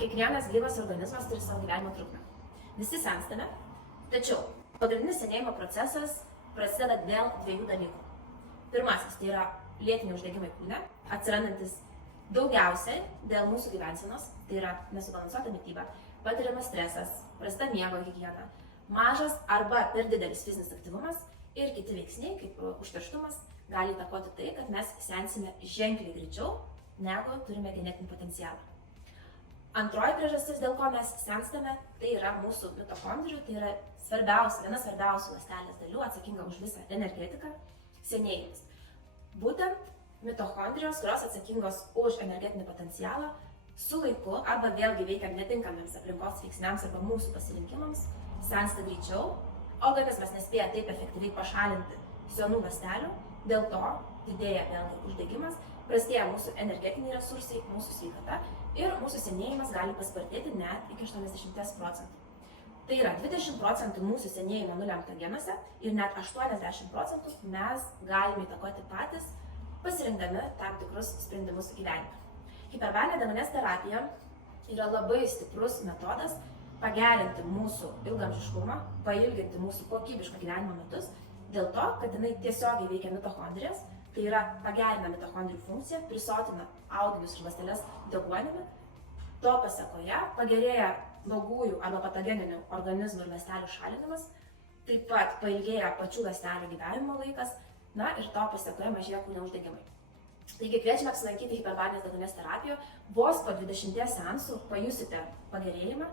Kiekvienas gyvas organizmas turi savo gyvenimo trukmę. Visi senstame, tačiau pagrindinis senėjimo procesas prasideda dėl dviejų dalykų. Pirmasis tai yra lėtiniai uždegimai kūne, atsirandantis daugiausiai dėl mūsų gyvensenos, tai yra nesubalansuota mityba, patiriamas stresas, prasta miego higiena, mažas arba per didelis fizinis aktyvumas ir kiti veiksniai, kaip užterštumas, gali įtakoti tai, kad mes sensime ženkliai greičiau, negu turime genetinį potencialą. Antroji priežastis, dėl ko mes senstame, tai yra mūsų mitochondrijų, tai yra viena svarbiausių ląstelės dalių, atsakinga už visą energetiką, senėjimas. Būtent mitochondrijos, kurios atsakingos už energetinį potencialą, su laiku arba vėlgi veikiant netinkamiems aplinkos veiksniams arba mūsų pasirinkimams, sensta greičiau, organizmas nespėja taip efektyviai pašalinti senų ląstelių, dėl to didėja vėlgi uždegimas, prastėja mūsų energetiniai resursai, mūsų sveikata ir mūsų senėjimas gali paspartėti net iki 80%. Tai yra 20% mūsų senėjimo nulemta genuose ir net 80% mes galime įtakoti patys, pasirinkdami tam tikrus sprendimus gyvenime. Hiperbarinė deguonies terapija yra labai stiprus metodas pagerinti mūsų ilgaamžiškumą, pailginti mūsų kokybišką gyvenimo metus, dėl to, kad jinai tiesiogiai veikia mitochondrijas, tai yra pagerina mitochondrijų funkciją, prisotina audinius ir ląsteles deguonimi, to pasekoje pagerėja blogųjų arba patogeninių organizmų ir ląstelių šalinimas, taip pat pailgėja pačių ląstelių gyvenimo laikas, na ir to pasekoje mažėja kūno uždegimai. Taigi kviečiame apsilankyti hiperbarinės deguonies terapijoje, vos po 20 seansų pajusite pagerėjimą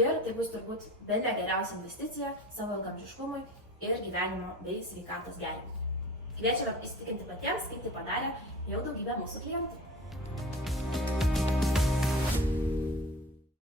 ir tai bus turbūt bene geriausia investicija savo ilgaamžiškumui ir gyvenimo bei sveikatos gerinimui. Kviečiame įsitikinti patiems, kaip tai padarė jau daugybė mūsų klientų.